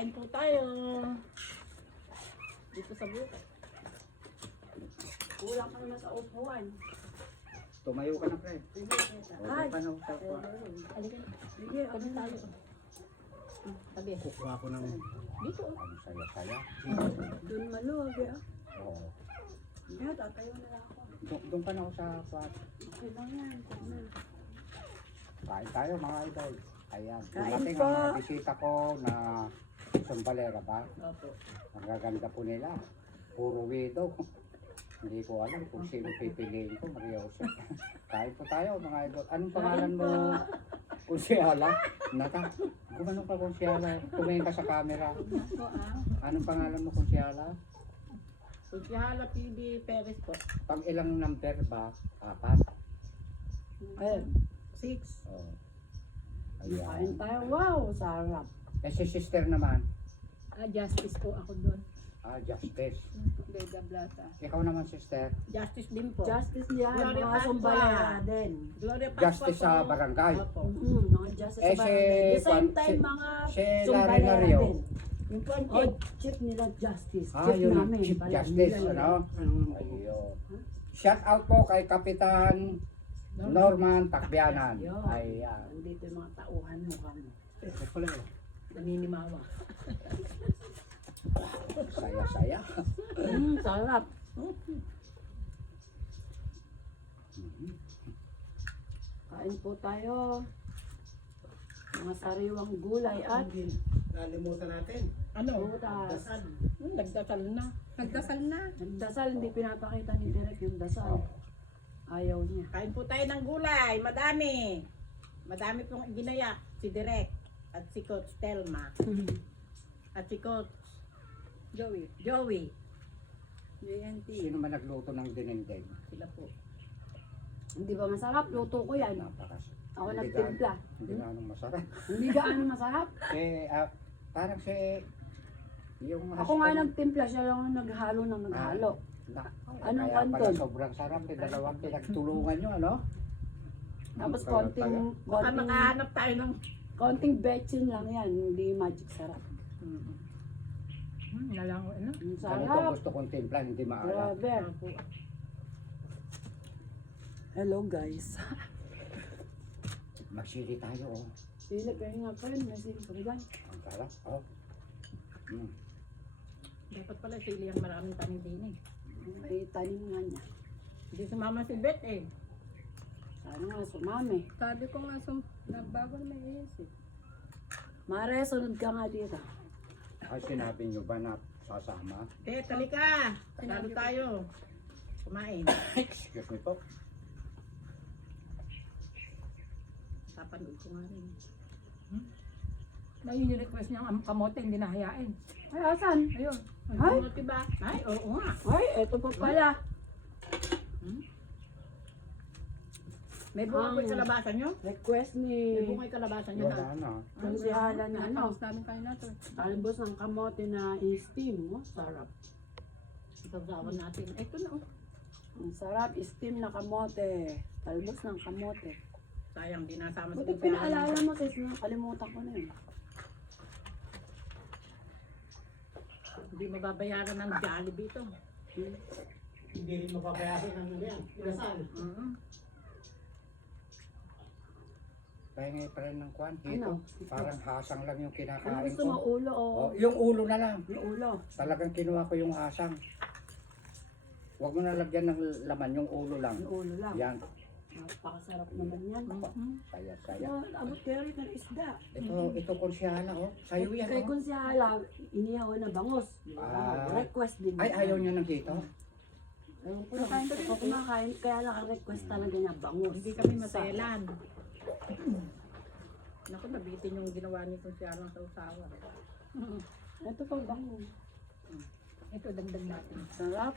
Kain po tayo. Dito sa bukid. Kulang ka naman sa upuan. Tumayo ka na, Fred. Sige, Ay, paano sa kuha? Halika na. sige, Kami tayo. Tabi. Kukuha ko ng Dito. ang saya-saya. Doon maluwag eh. Oo. Kaya tatayo na lang ako. Doon ka na ako sa kwarto. Okay lang yan. Kung na. Kain tayo mga idol. Ayan. Kain Dumating po. ang mga bisita ko na Sumbalera ba? Opo. Ang gaganda po nila. Puro widow. Hindi ko alam kung sino pipiliin ko, Maria Jose. Kain po tayo mga idol. Anong pangalan mo? Konsyala? Naka, gumano ka konsyala? Tumingin ka sa camera. Ako Anong pangalan mo konsyala? Kusihala PB Perez po. Pag ilang number ba? 4? Ayun. 6. Oh. Kain Ayan. tayo. Wow, sarap. Eh si sister naman. Justice po ako doon. Justice. Beda Blasa. Ikaw naman sister. Justice din po. Justice niya. Gloria Mga Pascua. sumbalera din. Gloria Pascua Justice po sa doon. barangay. Opo. Mga justice Eh, sa si barangay. The same Juan- time, si- mga Si sumbalera Larinario. din. Yung po ang Oh, chief nila justice. Chief Yun ang namin. Chief Pala, Justice, nila ano? yun. Ayun. Shout out po kay Kapitan Norman Takbianan. Yun. Ayan. Nandito yung mga tauhan mo kami. naninimawa. Saya-saya. Sarap. Kain po tayo. Mga sariwang gulay at Nalimutan natin. Ano? butas. Nagdasal na. Nagdasal na. Nagdasal, hindi pinapakita ni Derek yung dasal. Ayaw niya. Kain po tayo ng gulay. Madami. Madami pong ginayak. Si Direk. At si Coach Telma. At si Coach Joey. JNT. Sino man nagluto ng dinengdeng? Sila po. Hindi ba masarap? Luto ko yan. Napakas. Ako Hindi nagtimpla. Hindi na anong masarap. Hindi gaano masarap. Parang si yung Ako nga nagtimpla, siya lang ang naghalo ng naghalo. Anong kaya pala kanton? sobrang sarap. Dalawang pinagtulungan nyo, ano? Tapos Ang Baka makahanap tayo ng... konting betchin lang yan, hindi magic sarap. Nalango, ano? Ang Ganito sarap. gusto kong timpla, hindi maalat. Grabe. Hello guys. Magsili tayo, oh. Sili, pero nga pa rin, may sili pa rin. Ang sarap, oh. Dapat pala sili ang maraming tanim din eh. May tanim nga niya. Hindi sumama si Beth eh. Sana nga sumami. Sabi ko nga, nagbago na may isip. Mare, sunod ka nga dito. Ay, sinabi nyo ba na sasama? Talika! Salo tayo. Kumain. Excuse me po. Papanood ko nga rin. Na yun yung request niya, ang kamote hindi nahayain. Ay, asan? Ayun. Ay, Ano diba? Ay, oo nga. ay, eto pa pala. May bunga po yung kalabasan nyo? Request May ni bunga yung kalabasan nyo na. Wala na. Konsihala na ano. Tapos namin kanina to. Talbos ng kamote na i-steam. Oh, sarap. Ipagsawan natin. Ito na oh. Ang sarap, steam na kamote. Talbos ng kamote. Sayang, di nasama sa Buti pinaalala mo, sis, nakalimutan ko na yun. Hindi mababayaran ng Jollibee ito. Hindi rin mapapayasin ng ano yan. Inasal. Pahingi pa rin ng kwan. Dito, Ano? parang hasang lang yung Ano kinakain gusto mo, ko. ulo o Oh, yung ulo na lang. yung ulo? Talagang kinuha ko yung hasang. Huwag mo na lagyan ng laman, yung ulo lang. Yung ulo lang. Yan. Napakasarap naman yan. Saya-saya. Abot kayo rin ng isda. Ito konsyala, oh. Sa'yo yan, Kay oh. Konsihala, inihaw na bangus. Request din. Ay, ayaw niya ng dito. Ewan ko lang. Ako kumakain, kaya naka-request talaga niya bangus. Hindi kami maselan. Naku, nabitin yung ginawa ni kung siya lang sa usawa. Ito pa bangus. Ito dagdag natin. Sarap.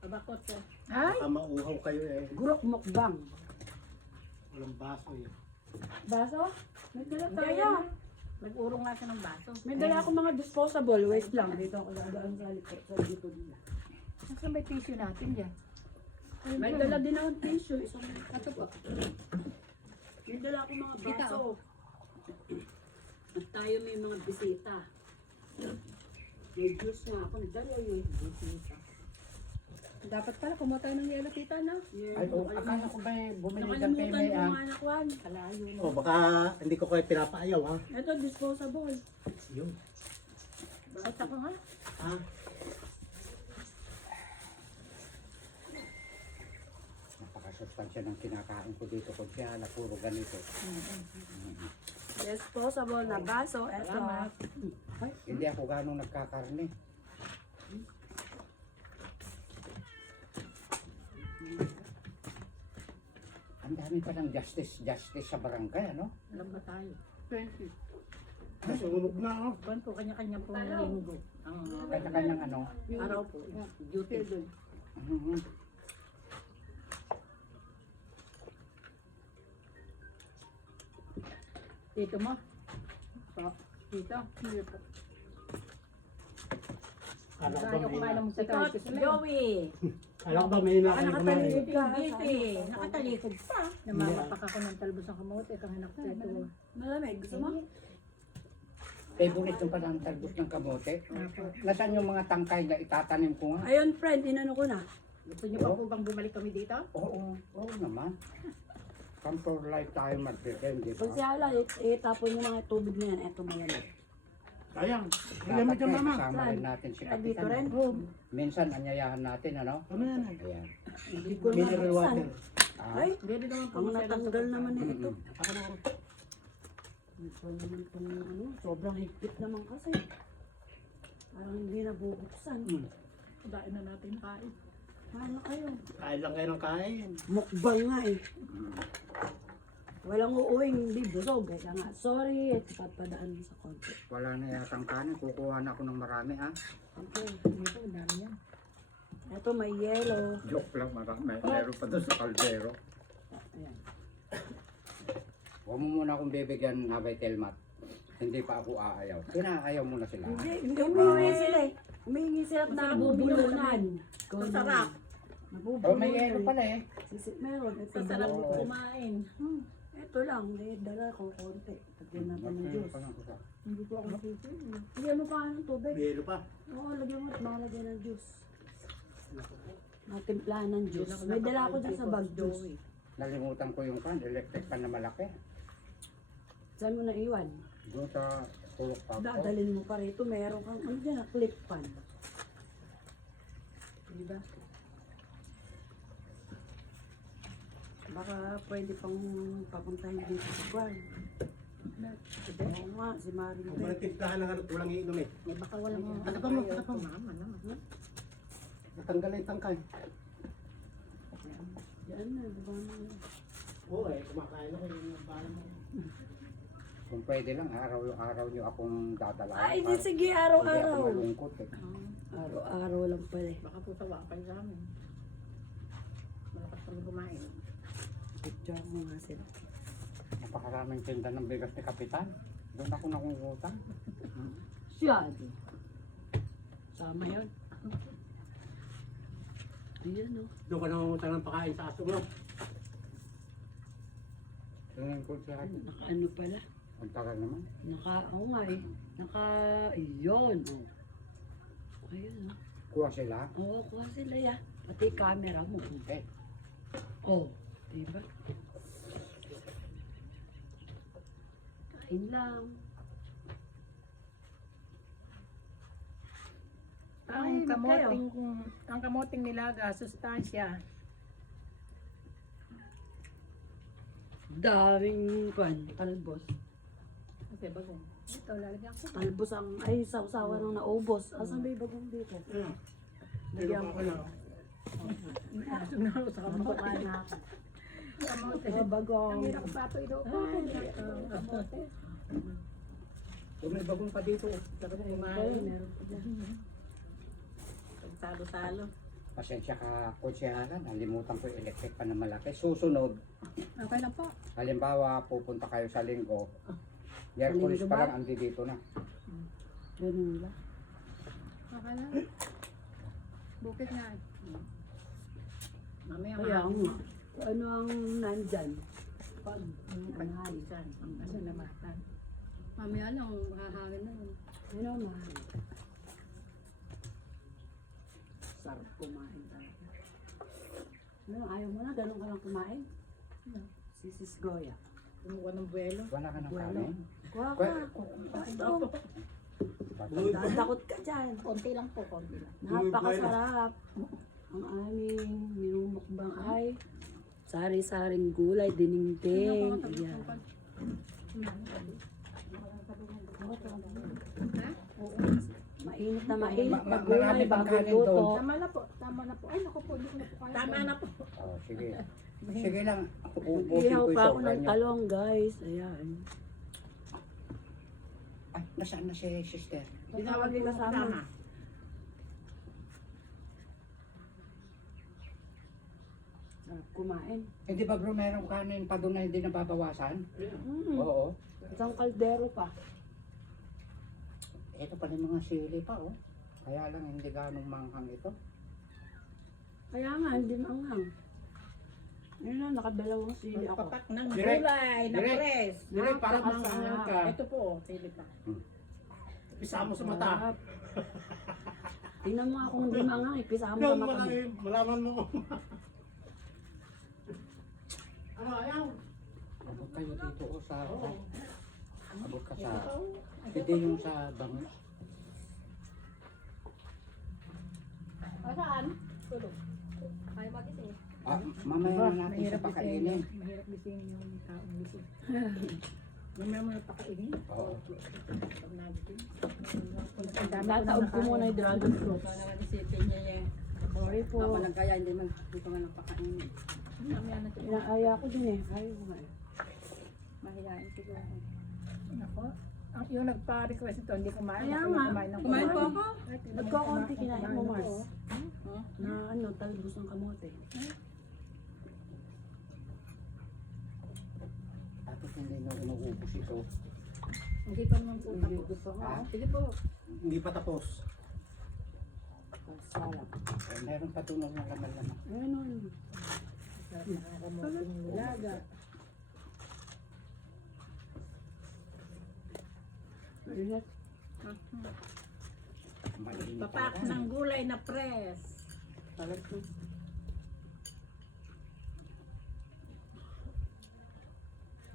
Abakot ko. Ay! Baka mauhaw kayo eh. Gurok mukbang. Walang baso eh. Baso? May dala Hindi, tayo. yan. Nag-urong nga siya ng baso. May dala ako mga disposable. Wait lang. Dito ako dadaan sa likod. Sa likod nila. Nasaan ba yung tissue natin dyan? May dala din akong tissue. Isang Ito po. may dala ako mga baso. At tayo may mga bisita. May juice nga akong dalawa yung bisita. Dapat pala kumuha tayo ng yelo, tita, no? Ay, akala ko ba bumili ng Nakalimutan peme ko ah. nga anak Juan. Kalayo na. O baka hindi ko kayo pinapaayaw ha. Ito, disposable. Yun. At ako nga. Ha? Napakasustansya ng kinakain ko dito kung siya puro ganito. Disposable na baso. Ito. Salamat. Hindi ako ganong nagkakarne. Ang dami pa ng justice sa barangay, ano? Alam ba tayo? 20. Nasunog na oh. Kuwan po, kanya-kanya po linggo. Ang Kanya-kanyang ano. araw po. Duty. Mhm. Tito mo? Po. Tito? Hindi po. Kala ko Ayaw ba kumain may, mo sa Sikot, tawag sila. Joey. kala ko ba may nakain kumain? Busy. Nakatalikod pa. Namamapak ako ng talbos ng kamote. Kang anak ko ito. Malamig. Gusto mo? Favorite yung pala ang talbos ng kamote. Nasaan yung mga tangkay na itatanim ko nga? Ayun, friend. Inano ko na. Gusto niyo pa po bang bumalik kami dito? Oo naman. Come for life tayo mag-pretend, di ba? Pag siya lang, itapon mo mga tubig na yan. Ito malamig. Sayang. Dapat Ilamig ka nga, mama. kasama rin natin si Ay, dito Kapitan. rin. Minsan, anyayahan natin, ano? Ano yan? Ayan. Hindi ko Mineral nabuksan. water. Ah, Ay, Hindi naman po ang masaya natanggal sa- naman ito. Ako na ako. Ito naman itong ano, sobrang higpit naman kasi. Parang hindi nabubuksan. Dain na natin kain. Paano kayo? Kain lang kayo ng kain. Mukbang nga eh. Walang uuwing hindi busog. Kaya nga, sorry, at papadaan mo sa konti. wala na yatang kanin. Kukuha na ako ng marami, ha? Okay. Dito, ang dami yan. Ito may yellow. Joke lang, marami. Meron pa doon sa kaldero. Ayan. Huwag mo muna akong bibigyan, Habay Telmat. Hindi pa ako aayaw. Pinaayaw mo na sila. Hindi humihingi sila eh. Humihingi sila at nabubulunan. Masarap. Oh, may yelo pala eh. Meron. Ito Masarap dalawa. po kumain. Ito lang. Dala ko konti. Lagyan natin ng juice. Hindi ko ako nakikita. Lagyan mo pa ng tubig. Biyelo pa. Oo, lagyan mo at malagyan ng juice. Matimplahan ng juice. May dala ko dyan sa bag juice. Nalimutan ko yung electric pan na malaki. Saan mo na iwan? Doon sa tulok pa ko. Dadalhin mo pa rito. Meron kang ano dyan, clip pan. Diba? Baka pwede pang papuntahin dito sa Guan. Oo nga, si Marie. Kung walang timplahan ng ano, walang iinom eh. Eh, baka walang Ano pa mo? Ano pa mo? Mama naman. Natanggal na yung tangkay. Yan na, diba na. Oo eh, kumakain ako yung balang mo. Kung pwede lang, araw-araw nyo akong dadalaw. Ay, di sige, Hindi ako araw-araw. malungkot eh. Araw-araw lang pala eh. Baka po sawa kayo sa amin. Malakas kami kumain. Picture mo nga sila. Napakaraming tinda ng bigas ni Kapitan. Doon ako nakungutang. Siya, di. Sama yun. Ayan o. Doon ka nangungutang ng pakain sa aso mo. Tingin ko siya. Naka-ano pala? Ang tagal naman. Oo nga eh. Yun. Oh. Ayan o. Kuha sila. Oo, kuha sila ya. Pati camera mo. Eh, Oh, diba? Kain lang. Ay, Ang kamoting nilaga, sustansya. Daming talbos. Kasi bagong. Ito, lalagyan ko. Talbos ang, ay, sausawa nang naubos. Asan ba yung bagong dito? Ano? Lagyan ko na. Sa kamote. na ako. Kamote. Bagong. Ang hirap pa ito ito. Kamote. kung may bagong pa dito. Sarap Ay, kumain. meron pa dyan. Salo-salo. Pasensya ka, konsyahalan. Nalimutan ko yung electric pan na malaki. Susunod, Okay lang po. halimbawa, pupunta kayo sa linggo. Miyerkules Linggo pa ba? lang, andi dito na. Ganun lang. Okay lang. Bukit nga. Mamaya Kaya nga. Ano ang nandyan? Pag Pag-isan. Kasalamatan. Mamaya lang, hahangin na yun. Ano, mahal. Sarap kumain talaga. Ano, ayaw mo na, ganun ka lang kumain? Si Sis Goya. Kumuha ng buwelo. Wala ka ng Bueno. kanin? Kuha ka. Gusto. Takot ka dyan. Konti lang po, konti lang. Napakasarap. Ang aming minumukbang ay sari-saring gulay, dinengdeng. Ayan. Mainit na mainit na Marami gulay, bang bago kanin luto. doon? Tama na po, tama na po. Ay, naku po, hindi ko na po kaya. Tama na po. Oh, sige. Sige lang. Ubusin Ihaw ko yung pa ako sobra ng niyo. talong, guys. Ayan. Ay, nasaan na si sister? Tinawag yung kasama. Sarap kumain. Hindi ba bro, merong kanin pa doon na hindi nababawasan? Oo. Isang kaldero pa. Ito pala yung mga sili pa, oh. Kaya lang hindi ganong manghang ito. Kaya nga, hindi maanghang. Yun na, nakadalawang sili ako. Papak ng Direk. gulay na Direk. press. Direk, parang Napakasarap. manghang ka. Ito po, sili pa. Pisa mo sa mata. Sarap. Tingnan mo akong hindi maanghang, ipisa mo sa Yung mata mo. malaman mo. Ano, ayaw? Abot kayo dito, oh, sa... Abot ka sa... Hindi yung sa bangus. Saan? Kaya magising. Ah, mamaya na natin sa pakainin. Mahirap gising yung taong gising. Mamaya mo na pakainin. Oo. Pag nagising. Tataob ko muna yung dragon fruit. Kaya naman isipin niya niya. Sorry po. Papalag kaya, hindi man dito nga lang pakainin. Mamaya na ito. Inaaya ko din eh. Ayaw ko nga eh. Mahihain siguro. Ako, yung nagpa-request ito, hindi kumain. Kaya Ako nga. kumain ng Kumain po ako. Ba't ko konti kinain mo, Mars? Huh? Na ano, talbos ng kamote. Tapos hindi na inuubos ito. Hindi pa naman po Hindi tapos. gusto ko. Ah, Sige po. Hindi pa tapos. Sarap. meron pa tunog na laman-laman. Ano? Nakakamuting nilaga. Ingat. Mainit Papak talaga. ng gulay na press. Sarap to.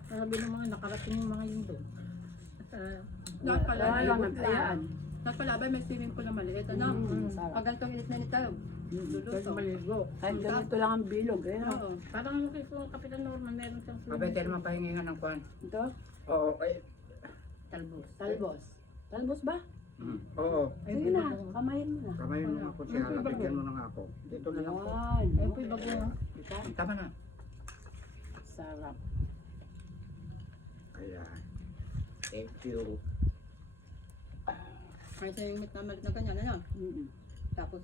Sabi ng mga nakarating yung mga yun doon. Lahat pala. Wala lang nag-ayaan. Lahat pala ba may swimming pool na maliit, ano? Sarap. Pag ganitong init na nito, Pwede luluto. maligo. Kahit ganito lang ang bilog. Ayun o. Oo. Parang yung kay Kapitan Norman, meron siyang Pwede naman pahingingan ng kwan. Ito? Oo, ay. talbos. Talbos. Talbos ba? Oo. Sige na. Kamayin mo na. Kamayin mo nga po siya. Bigyan mo na nga ako. Dito na lang po. Yan. Ayun po yung bagong Tama na. Sarap. Ayan. Thank you. Kaya sa yung na malit na ganyan, ano? Mm-mm. Tapos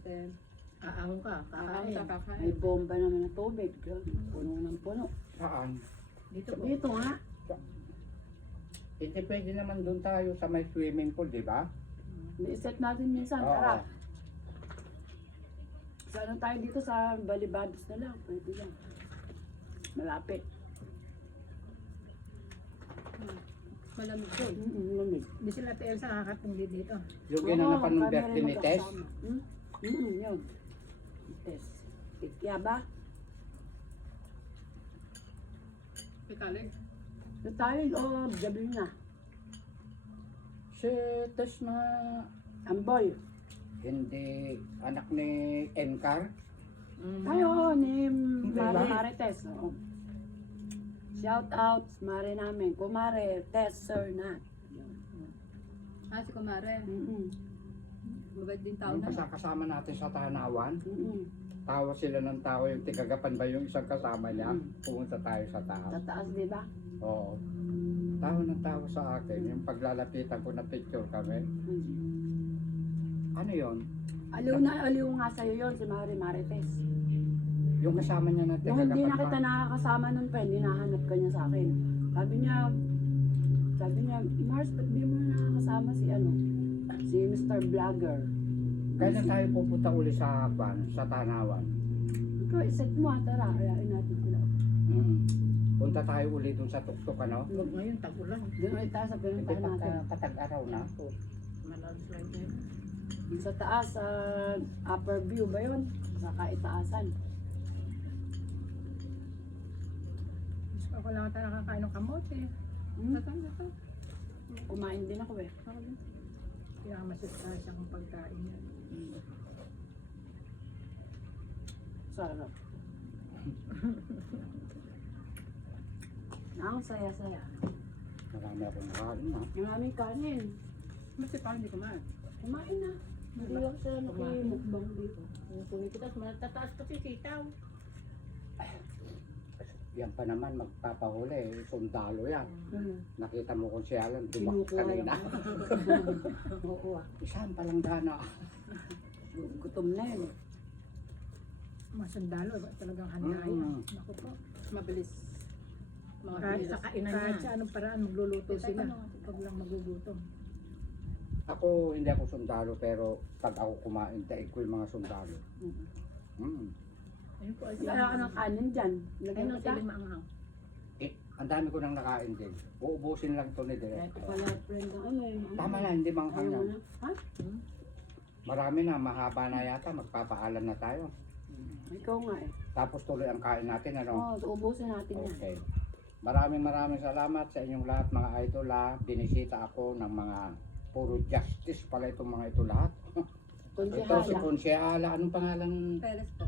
aahong ka, kakain. kakain. May bomba naman na tubig. Puno ng puno. Saan? Dito po. Dito nga. Hindi pwede naman doon tayo sa may swimming pool, di ba? May-set natin minsan. Oo. Tara. Sa ano tayo dito sa Balibados na lang. Pwede lang. Malapit. Malamig doon. Lamig. Hindi sila TL sa kakatinggi dito. Yung ginanapan ng kami birthday rin ni Tess. magkakasama. Yun. Tess. Ikya ba? Pitalig. Sa tayo, gabi na. Si Tess na Amboy. hindi anak ni Encar. Tayo, ni ba? Marites. Oo. Shout out, Mare namin. Kumare, Tess, Sir na. Ah, si Kumare. Mabait din tao Yung na. kasama natin sa Tanawan. Tawa sila ng tao. Yung tigagapan ba yung isang kasama niya? Pumunta tayo sa taas. Sa taas, di ba? Oo. Tawa ng tawa sa akin. Yung paglalapitan ko na picture kami. Ano yon? Aliw na aliw nga sa'yo yun, si Mare Marites. Yung kasama niya na Nung hindi na tigagapan kita ba? nakakasama nun pa, hindi nahanap ka niya sa akin. Sabi niya, Mars, ba't di mo na nakakasama si si Mr. Vlogger. Kailan tayo pupunta uli sa Tanawan? Ikaw, iset mo, tara, ayain natin sila. Punta tayo uli dun sa tuktok, ano? Huwag ngayon, tag-ulan. Doon ay taas sa Hindi pinuntahan natin. patag-araw na. Malandslide na yun. Yung sa taas, sa upper view ba yun? Sa kaitaasan. Gusto ko lang tayo nakakain ng kamote. Hmm? Kumain din ako eh. Pinakamasasasya kong pagkain yan. Sarap. Ang saya-saya. Marami akong nakain, ha? Maraming kanin. Kasi parang hindi kumain. Kumain na. Hindi lang sila nakimukbang dito. Yung punipitas, matataas kasi sitaw. Yan pa naman, magpapahuli. Sundalo yan. Nakita mo kung siya lang, dumak Kinukuha kanina. Oo ah. Isang palang dana. Gutom na yun eh. Mga sundalo, iba talagang handa yan. Mm. Naku po. Mabilis. Mga Kahit bilis. sa kainan kahit sa anong paraan magluluto Teka, sila. ano? Pag lang magugutom. Ako, hindi ako sundalo, pero pag ako kumain, daig ko yung mga sundalo. Mm. Ayun po, ay Wala ka ng kanin dyan. Ay, Lagyan nang kita. sili maanghang. Ang dami ko nang nakain din. Uubusin lang to ni Direk. Ito pala friend ng ano eh. Tama lang, hindi manghang Ayaw yan. na. Ha? Marami na, mahaba na yata, magpapaalam na tayo. Ikaw nga eh. Tapos tuloy ang kain natin, ano? Oo, ubusin natin yan. Okay. Maraming salamat sa inyong lahat, mga idol, ha. Binisita ako ng mga puro justice pala itong mga ito lahat. Ito si Konsehala. Konsehala, anong pangalan? Peres po.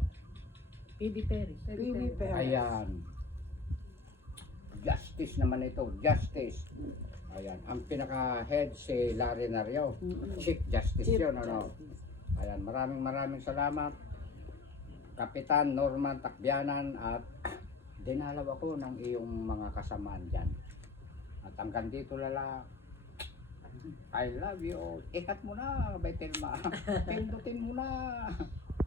PB Perry. Bibi Perez. Ayan. Justice naman ito, justice. Ayan, ang pinaka-head si Larry Nario. Chief Justice Chief yun, ano? Ayan, maraming salamat. Kapitan Norman Takbianan at dinalaw ako ng iyong mga kasamaan dyan. At hanggang dito lala, I love you. Ikat mo na, Betelma. Pindutin mo na.